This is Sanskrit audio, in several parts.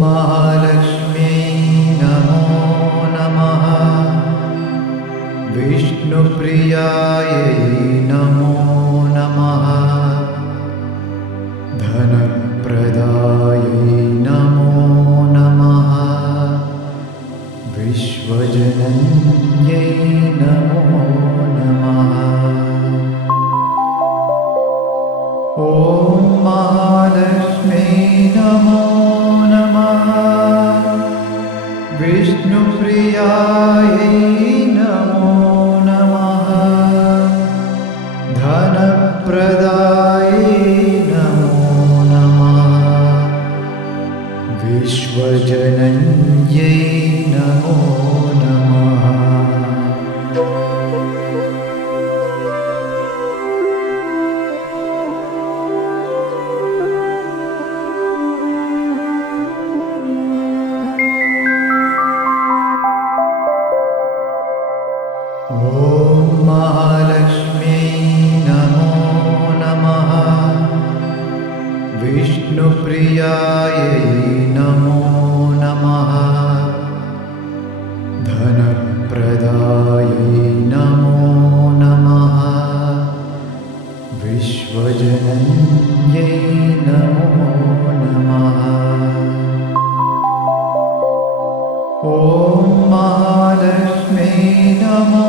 महालक्ष्म्यै नमो नमः। विष्णुप्रियायै नमो नमः। धनप्रदायै नमो नमः। विश्वजनन्यै नमो नमः। ॐ महालक्ष्म्यै नमो नमः। विष्णुप्रियायै नमो नमः। धनप्रदायै नमो नमः। विश्वजनन्यै नमो नमः। ॐ महालक्ष्म्यै नमो नमः। विष्णुप्रियायै नमो नमः। धनप्रदायै नमो नमः। विश्वजनन्यै नमो नमः। ॐ महालक्ष्म्यै नमो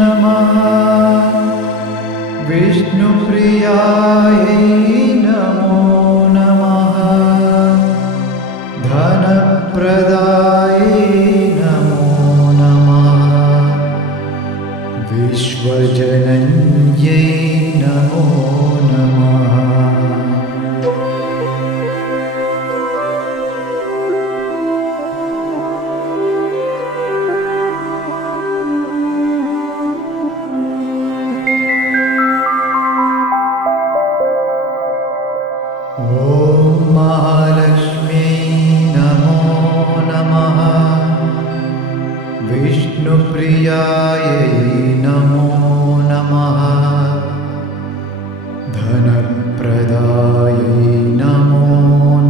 नमः। विष्णुप्रियायै नमो नमः। धनप्रदायै नमो नमः। विश्वजनन्यै नमो नमः। ॐ महालक्ष्म्यै नमो नमः। विष्णुप्रियायै नमो नमः। धनप्रदायै नमो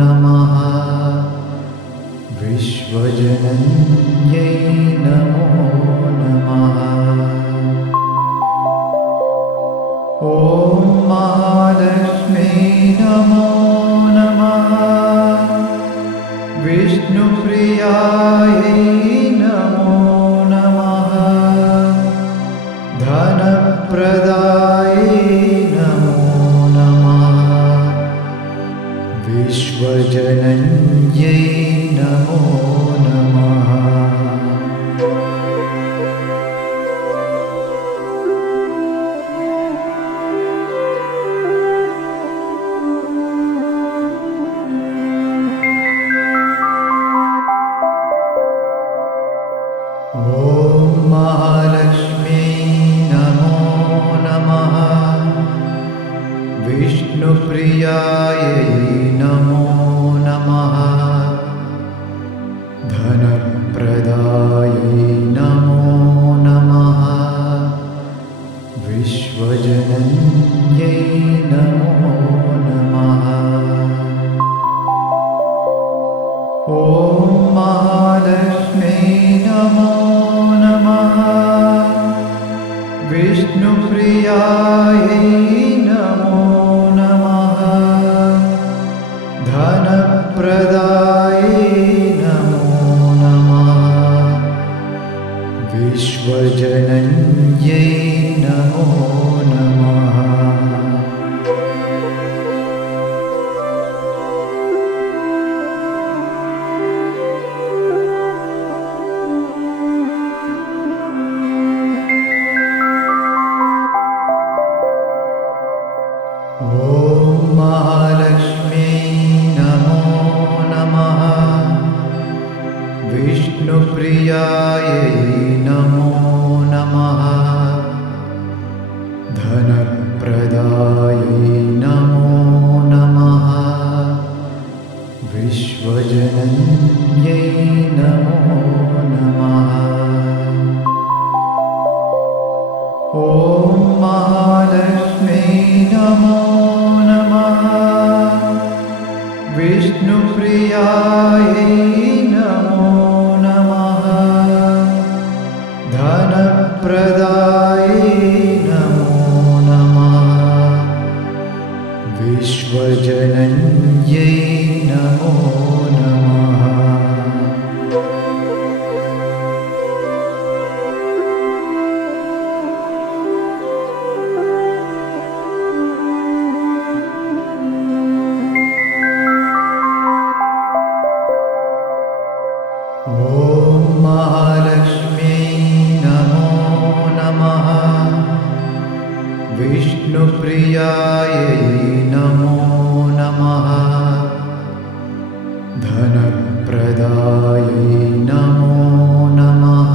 नमः। विश्वजनन्यै नमो नमः। ॐ महालक्ष्म्यै नमो नमः। विष्णुप्रियायै नमो नमः। धनप्रदायै नमो नमः। विश्वजनन्यै नमो नमः। ॐ महालक्ष्म्यै नमो नमः। विष्णुप्रियायै नमो नमः। धनप्रदायै नमो नमः। विश्वजनन्यै नमो नमः। ॐ महालक्ष्म्यै नमो नमः। विष्णुप्रियायै नमो नमः। धनप्रदायै नमो नमः। विश्वजनन्यै नमो नमः। ॐ महालक्ष्म्यै नमो नमः। विष्णुप्रियायै नमो नमः। धनप्रदायै नमो नमः। विश्वजनन्यै नमो नमः। ॐ महालक्ष्म्यै नमो नमः। विष्णु विष्णुप्रियायै नमो नमः धनप्रदायै नमो नमः विश्वजनन्यै नमो नमः ॐ महालक्ष्म्यै नमो नमः विष्णुप्रियायै नमो नमः धनप्रदायै नमो नमः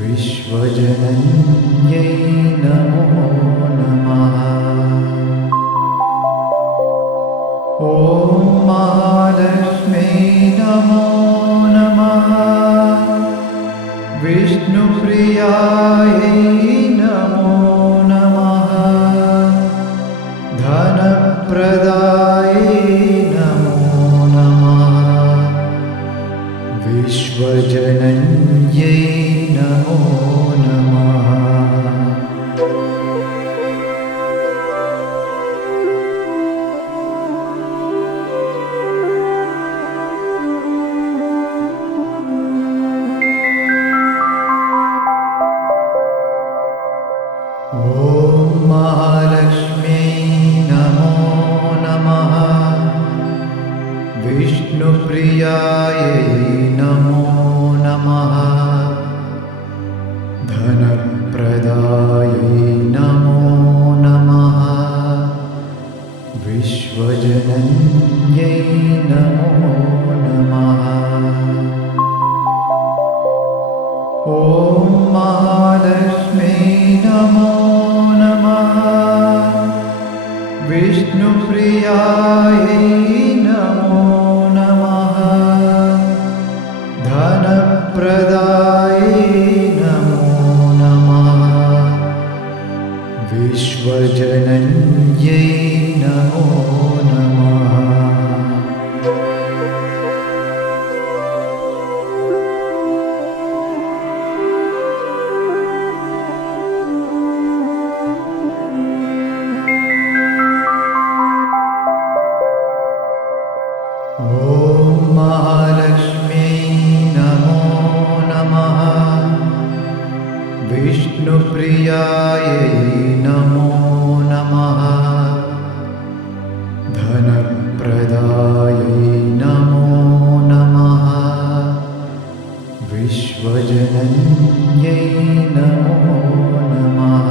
विश्वजनन्यै नमो नमः ॐ महालक्ष्म्यै नमो नमः विष्णुप्रियायै नमो नमः धनप्रदायै नमो नमः विश्वजनन्यै नमो नमः ॐ महालक्ष्म्यै नमो नमः विष्णुप्रियायै नमो नमः धनप्रदायै नमो नमः विश्वजनन्यै नमो नमः ॐ महालक्ष्म्यै नमो नमः विष्णुप्रियायै नमो नमः धनप्रदायै नमो नमः विश्वजनन्यै नमो नमः ॐ महालक्ष्म्यै नमो नमः विष्णुप्रियायै नमो नमः धनप्रदायै नमो नमः विश्वजनन्यै नमो नमः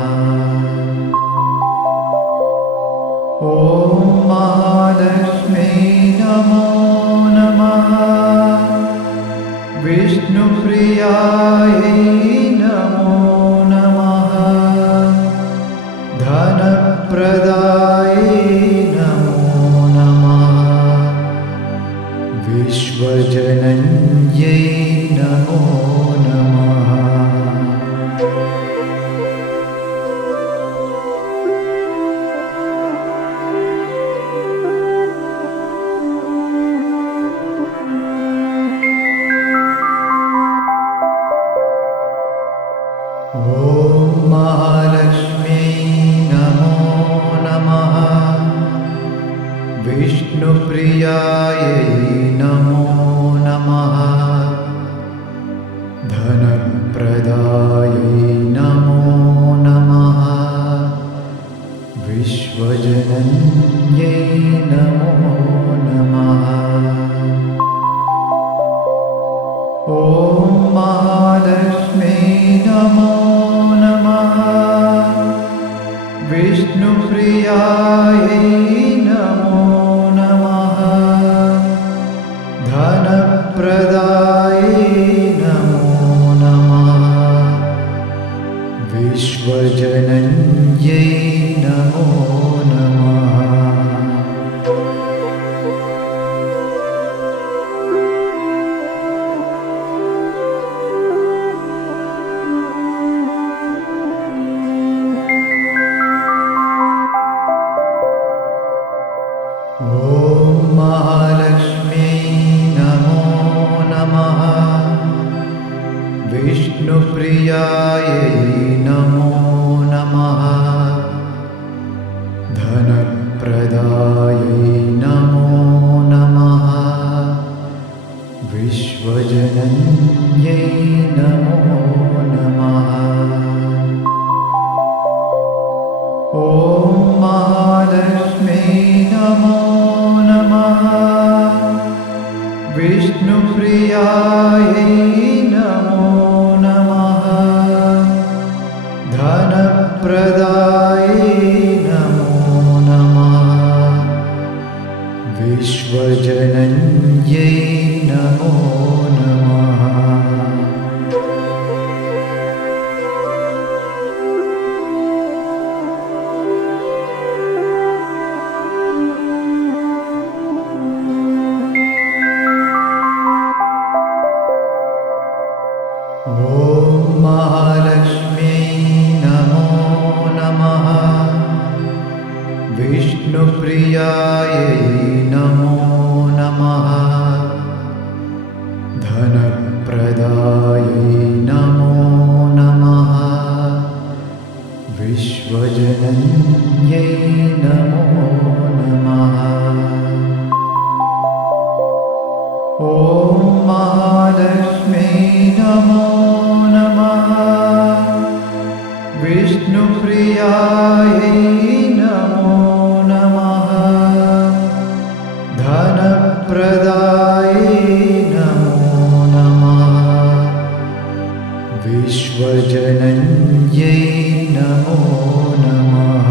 ॐ महालक्ष्म्यै नमो नमः विष्णुप्रियायै नमो नमः धनप्रदायै नमो नमः विश्वजनन्यै नमो नमः ॐ महालक्ष्म्यै नमो नमः विष्णुप्रियायै नमो नमः धनप्रदायै नमो नमः विश्वजनन्यै नमो नमः ॐ महालक्ष्म्यै नमो नमः विष्णुप्रियायै नमो नमः विष्णुप्रियायै नमो नमः धनप्रदायै नमो नमः विश्वजनन्यै नमो नमः विष्णुप्रियायै नमो नमः धनप्रदायै नमो नमः विश्वजनन्यै नमो नमः ॐ महालक्ष्म्यै नमो नमः विष्णुप्रियायै नमो नमः धनप्रदायै नमो नमः विश्वजनन्यै नमो नमः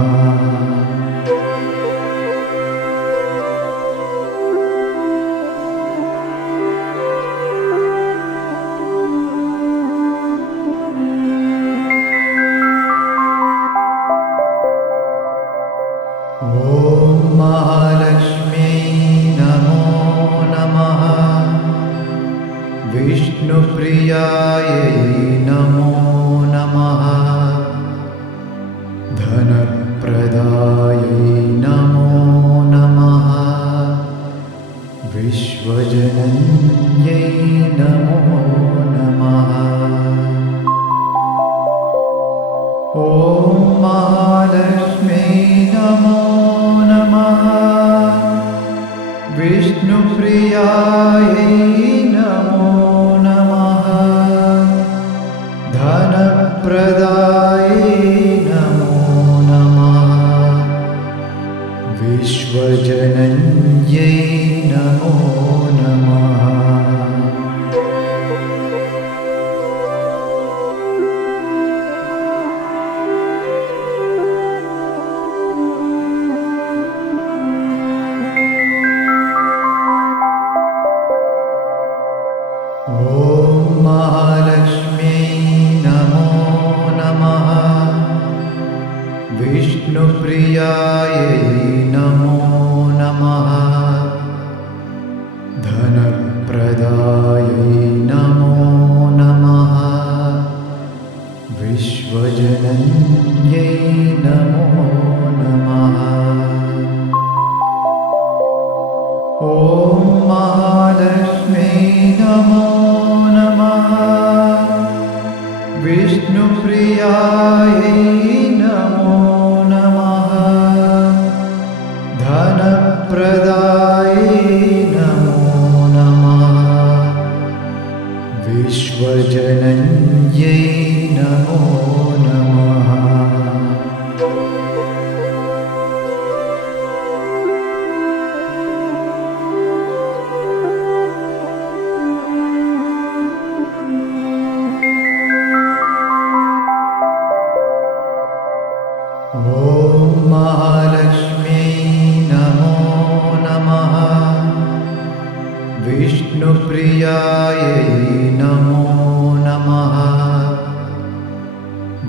ॐ महालक्ष्म्यै नमो नमः विष्णुप्रियायै नमो नमः धनप्रदायै नमो नमः विश्वजनन्यै नमो नमः ॐ महालक्ष्म्यै नमो नमः विष्णुप्रियायै नमो नमः धनप्रदायै नमो नमः विश्वजनन्यै नमो नमः ॐ महालक्ष्म्यै नमो नमः विष्णुप्रियायै नमो नमः धनप्रदायै नमो नमः विश्वजनन्यै नमो नमः ॐ महालक्ष्म्यै नमो नमः विष्णुप्रियायै नमो नमः धनप्रदायै नमो नमः विश्वजनन्यै नमो नमः ॐ महालक्ष्म्यै नमो नमः विष्णुप्रियायै नमो नमः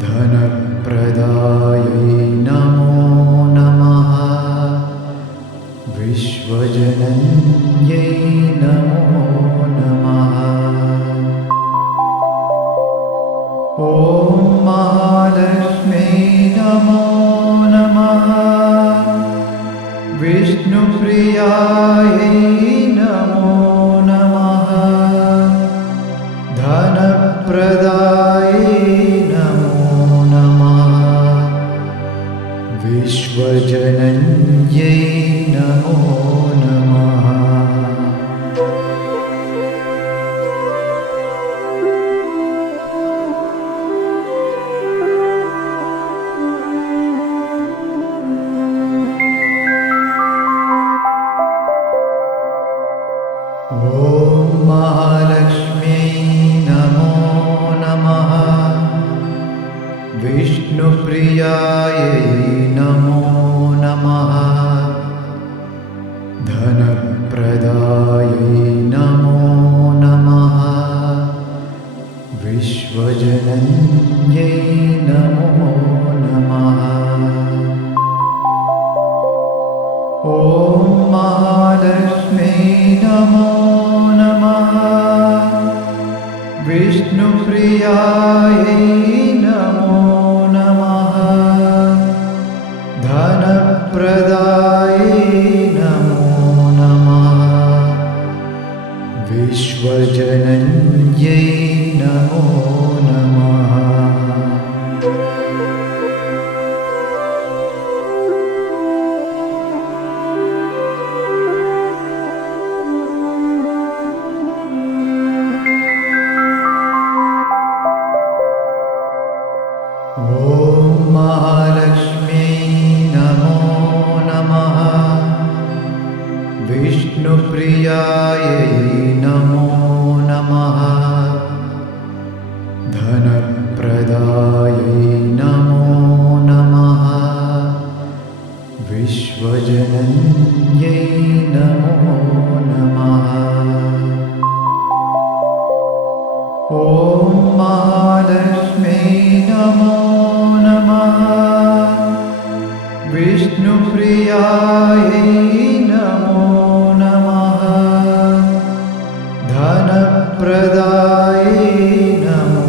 धनप्रदायै नमो नमः विश्वजनन्यै नमो नमः ॐ महालक्ष्म्यै नमो नमः विष्णुप्रियायै नमो नमः ॐ महालक्ष्म्यै नमो नमः। विष्णुप्रियायै नमो नमः। धनप्रदायै नमो नमः। विश्वजनन्यै नमो नमः। ॐ महालक्ष्म्यै नमो नमः। विष्णुप्रियायै नमो नमः। धनप्रदायै नमो नमः। विश्वजनन्यै नमो नमः। ॐ महालक्ष्म्यै नमो नमः। विष्णुप्रियायै नमो नमः। धनप्रदायै नमो नमः। विश्वजनन्यै नमो नमः। ॐ महालक्ष्म्यै नमो नमः। विष्णुप्रियायै नमो नमः। धनप्रदायै नमो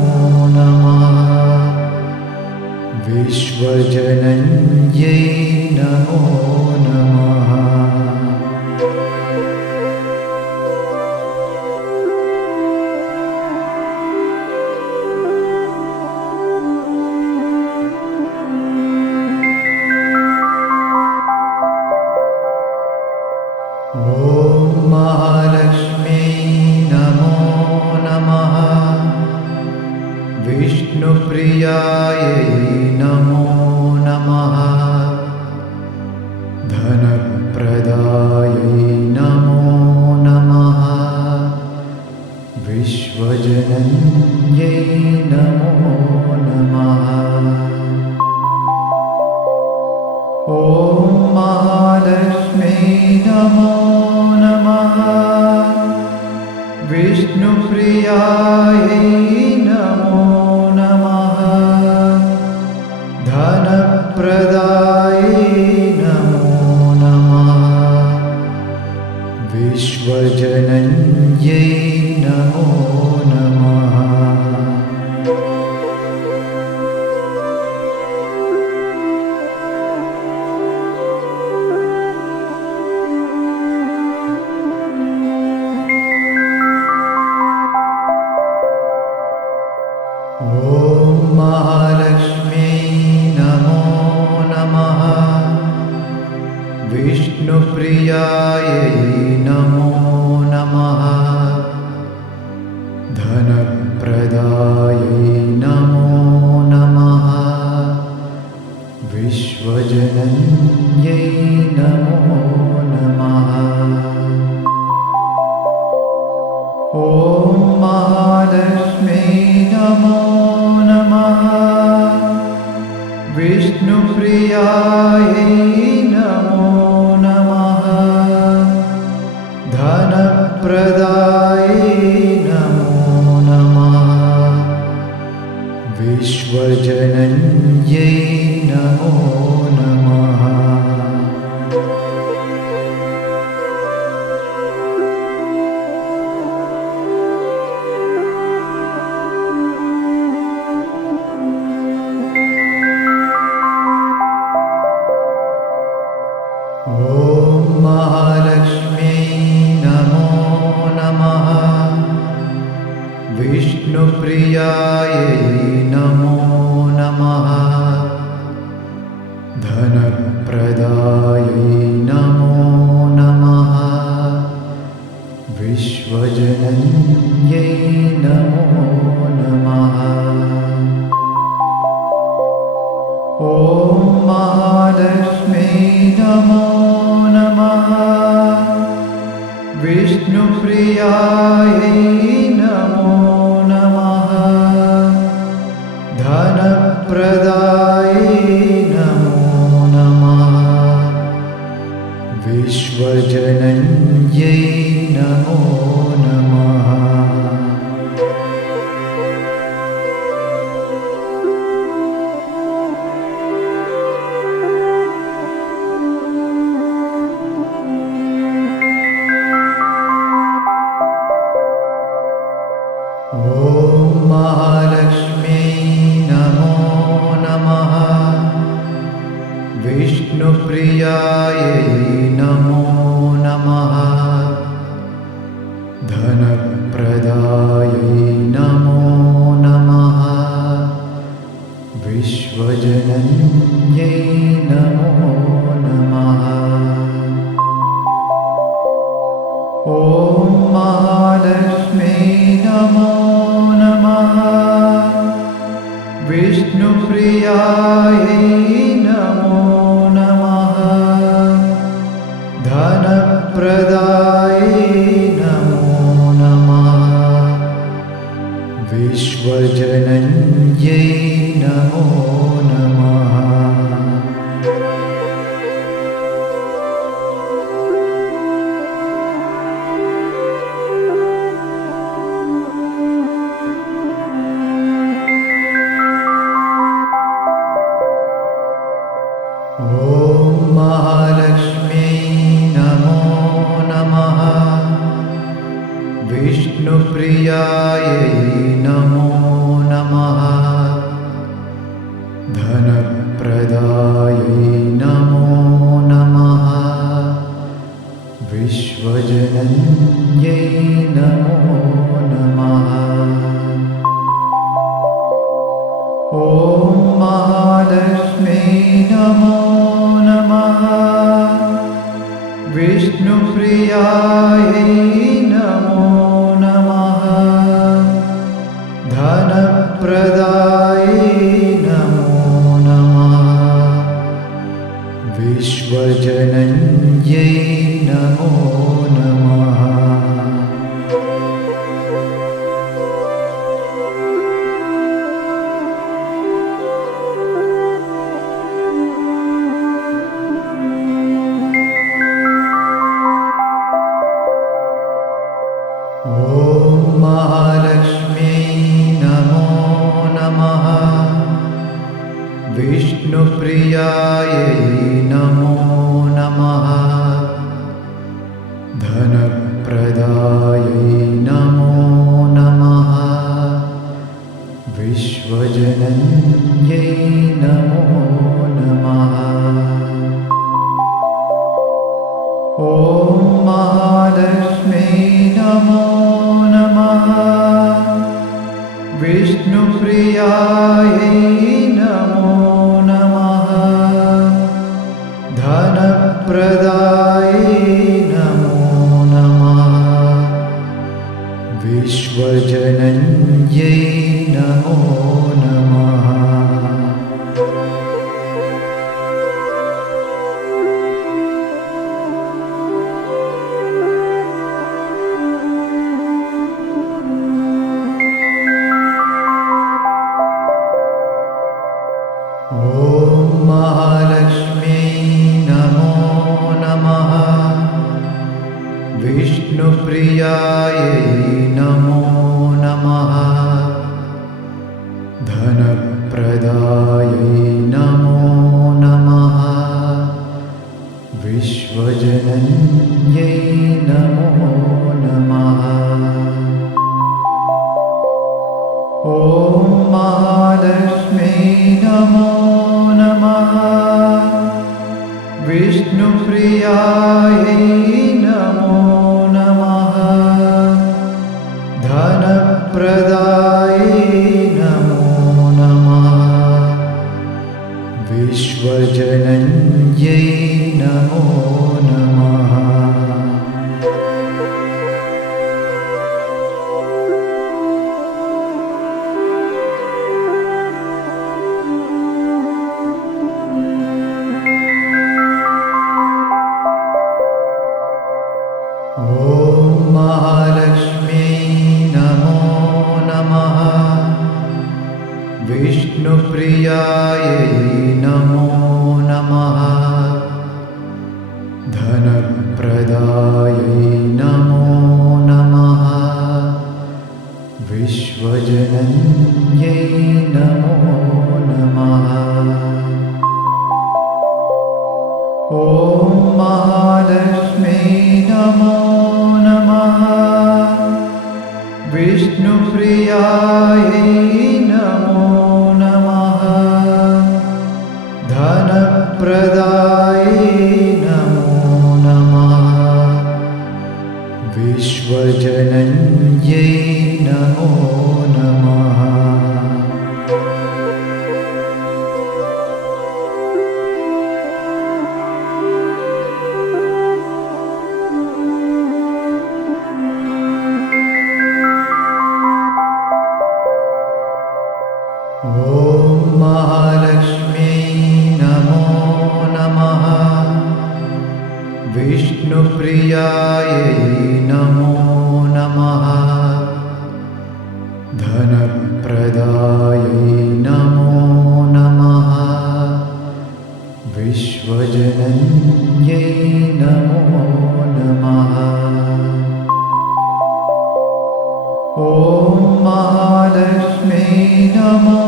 नमः। विश्वजनन्यै नमो नमः। ॐ महालक्ष्म्यै नमो नमः। विष्णुप्रियायै नमो नमः। धनप्रदायै नमो नमः। विश्वजनन्यै नमो नमः। ॐ महालक्ष्म्यै नमो नमः। विष्णुप्रियायै नमो नमः। धनप्रदायै नमो नमः। विश्वजनन्यै नमो नमः। ॐ महालक्ष्म्यै नमो नमः। विष्णुप्रियायै नमो नमः। धनप्रदायै नमो नमः। विश्वजनन्यै नमो नमः। ॐ महालक्ष्म्यै नमो नमः। विष्णुप्रियायै नमो नमः। धनप्रदायै नमो नमः। विश्वजनन्यै नमो नमः। ॐ महालक्ष्म्यै नमो नमः। विष्णुप्रियायै नमो नमः। धनप्रदायै नमो नमः। विश्वजनन्यै नमो नमः। ॐ महालक्ष्म्यै नमो नमः। विष्णु विष्णुप्रियायै नमो नमः धनप्रदायै नमो नमः विश्वजनन्यै नमो नमः विष्णुप्रियायै नमो नमः धनप्रदायै नमो नमः विश्वजनन्यै नमो नमः ॐ महालक्ष्म्यै नमो नमः विष्णुप्रियायै नमो नमः धनप्रदायै नमो नमः विश्वजनन्यै नमो नमः विष्णुप्रियायै नमो नमः धनप्रदायै नमो नमः विश्वजनन्यै नमो नमः ॐ महालक्ष्म्यै नमो नमः विष्णुप्रियायै नमो नमः धनप्रदायै नमो नमः विश्वजनन्यै नमो नमः विष्णुप्रियायै नमो नमः धनप्रदायै नमो नमः विश्वजनन्यै नमो नमः ॐ महालक्ष्म्यै नमो नमः विष्णुप्रियायै नमो नमः धनप्रदायै नमो नमः विश्वजनन्यै नमो नमः विष्णुप्रियायै नमो नमः धनप्रदायै नमो नमः विश्वजनन्यै नमो नमः ॐ महालक्ष्म्यै नमो नमः विष्णुप्रियायै नमो नमः नमो नमः। विष्णुप्रियायै नमो नमः। धनप्रदायै नमो नमः। विश्वजनन्यै नमो नमः। ॐ महालक्ष्म्यै नमो नमः। विष्णुप्रियायै नमो नमः। धनप्रदायै नमो नमः। विश्वजनन्यै नमो नमः। ॐ महालक्ष्म्यै नमो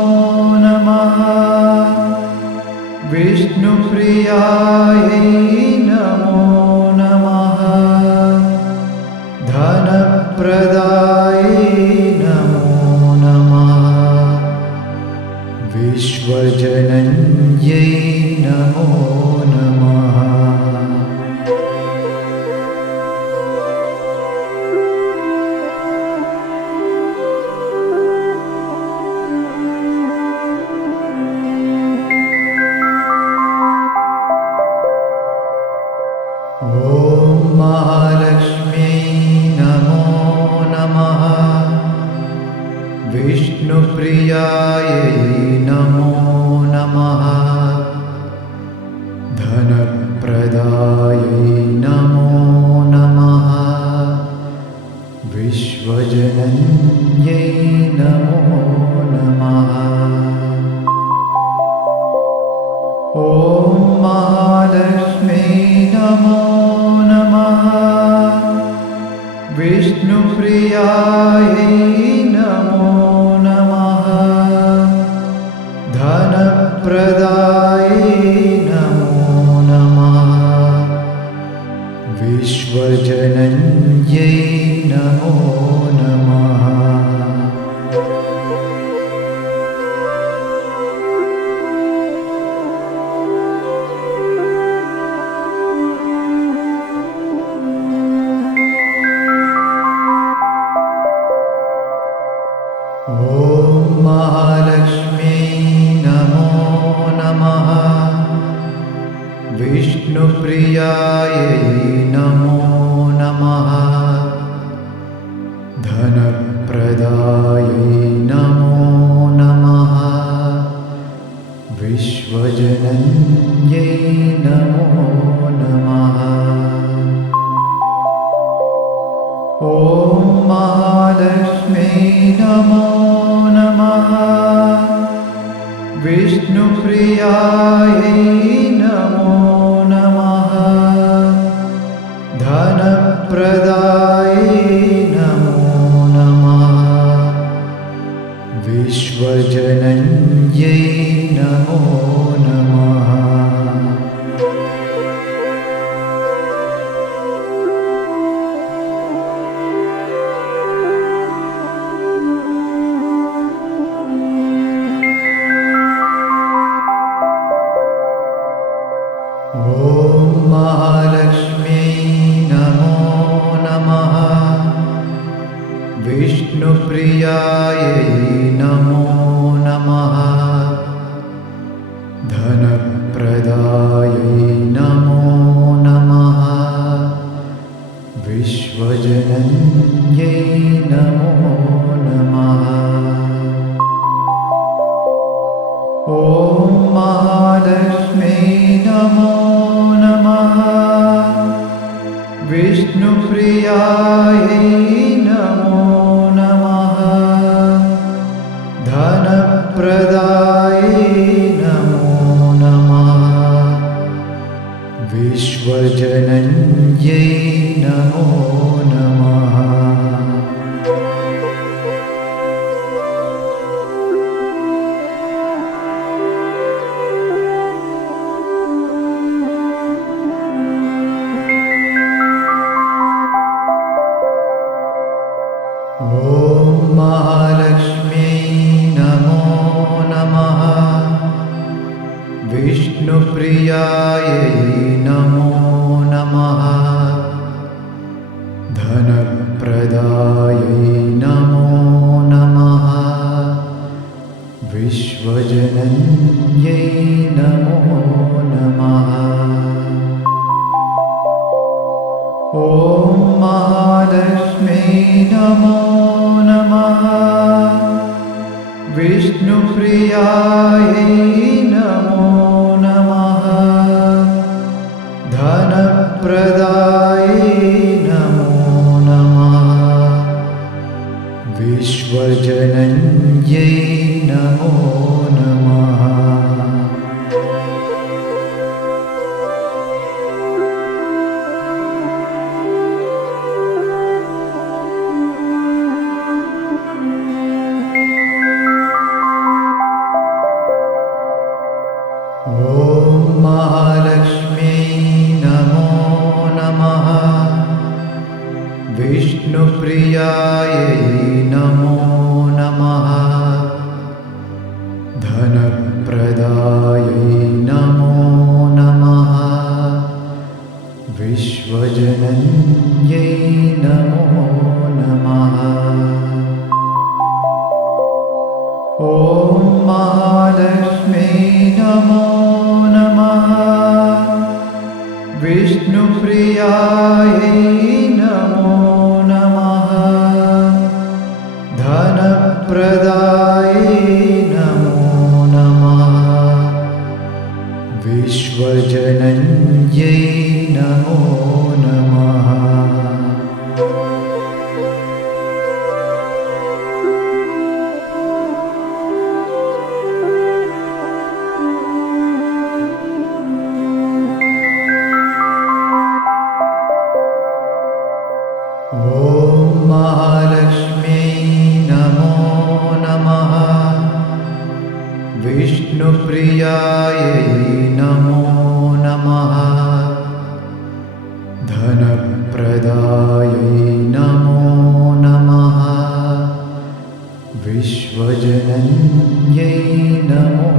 नमः। विष्णुप्रियायै नमो नमः। धनप्रदायै नमो नमः। विश्वजनन्यै नमो नमः। ॐ महालक्ष्म्यै नमो नमः। विष्णुप्रियायै नमो नमः। धनप्रदायै नमो नमः। विश्वजनन्यै नमो नमः। ॐ महालक्ष्म्यै नमो नमः। विष्णुप्रियायै नमो नमः। धनप्रदायै नमो नमः। विश्वजनन्यै नमो नमः। ॐ महालक्ष्म्यै नमो नमः। विष्णुप्रियायै नमो नमः। धनप्रदायै नमो नमः। विश्वजनन्यै नमो नमः। ॐ महालक्ष्म्यै नमो नमः। विष्णुप्रियायै नमो नमः। धनप्रदायै नमो नमः। विश्वजनन्यै नमो नमः। ॐ महालक्ष्म्यै नमो नमः। विष्णुप्रियायै नमो नमः। धनप्रदायै नमो नमः। विश्वजनन्यै नमो नमः। विश्वजनन्यै नमो नमः। ॐ महालक्ष्म्यै नमो नमः। विष्णुप्रियायै नमो नमः। धनप्रदायै नमो नमः। विश्वजनन्यै नमो नमः। ॐ महालक्ष्म्यै नमो नमः। विष्णुप्रियायै नमो नमः। धनप्रदायै नमो नमः। विश्वजनन्यै नमो नमः। ॐ महालक्ष्म्यै नमो नमः। विष्णुप्रियायै नमो नमः। धनप्रदायै नमो नमः। विश्वजनन्यै नमो नमः। ॐ महालक्ष्म्यै नमो नमः। विष्णुप्रियायै नमो नमः। धनप्रदायै नमो नमः। विश्वजनन्यै नमो नमः। ॐ महालक्ष्म्यै नमो नमः। विष्णुप्रियायै नमो नमः। धनप्रदायै नमो नमः। विश्वजनन्यै नमो नमः। ॐ महालक्ष्म्यै नमो नमः। विष्णुप्रियायै नमो नमः। धनप्रदायै नमो नमः। विश्वजनन्यै नमो नमः। ॐ महालक्ष्म्यै नमो नमः। विष्णुप्रियायै नमो नमः। धनप्रदायै नमो नमः। विश्वजनन्यै नमो नमः। ॐ महालक्ष्म्यै नमो नमः। विष्णुप्रियायै नमो नमः। धनप्रदायै नमो नमः। विश्वजनन्यै नमो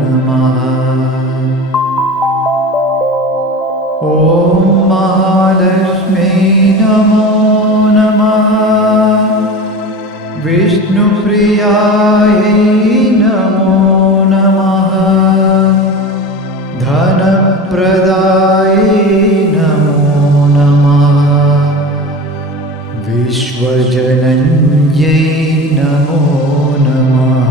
नमः। ॐ महालक्ष्म्यै नमो नमः। विष्णुप्रियायै नमो नमः। धनप्रदायै नमो नमः। विश्वजनन्यै नमो नमः।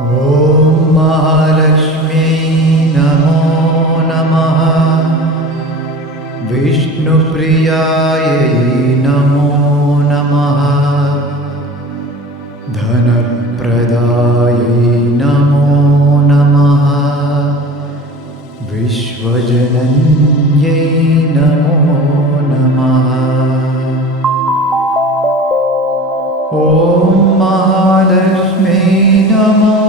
ॐ महालक्ष्म्यै नमो नमः। विष्णुप्रियायै नमो नमः। धनप्रदायै नमो नमः। विश्वजनन्यै नमो नमः। ॐ महालक्ष्म्यै नमो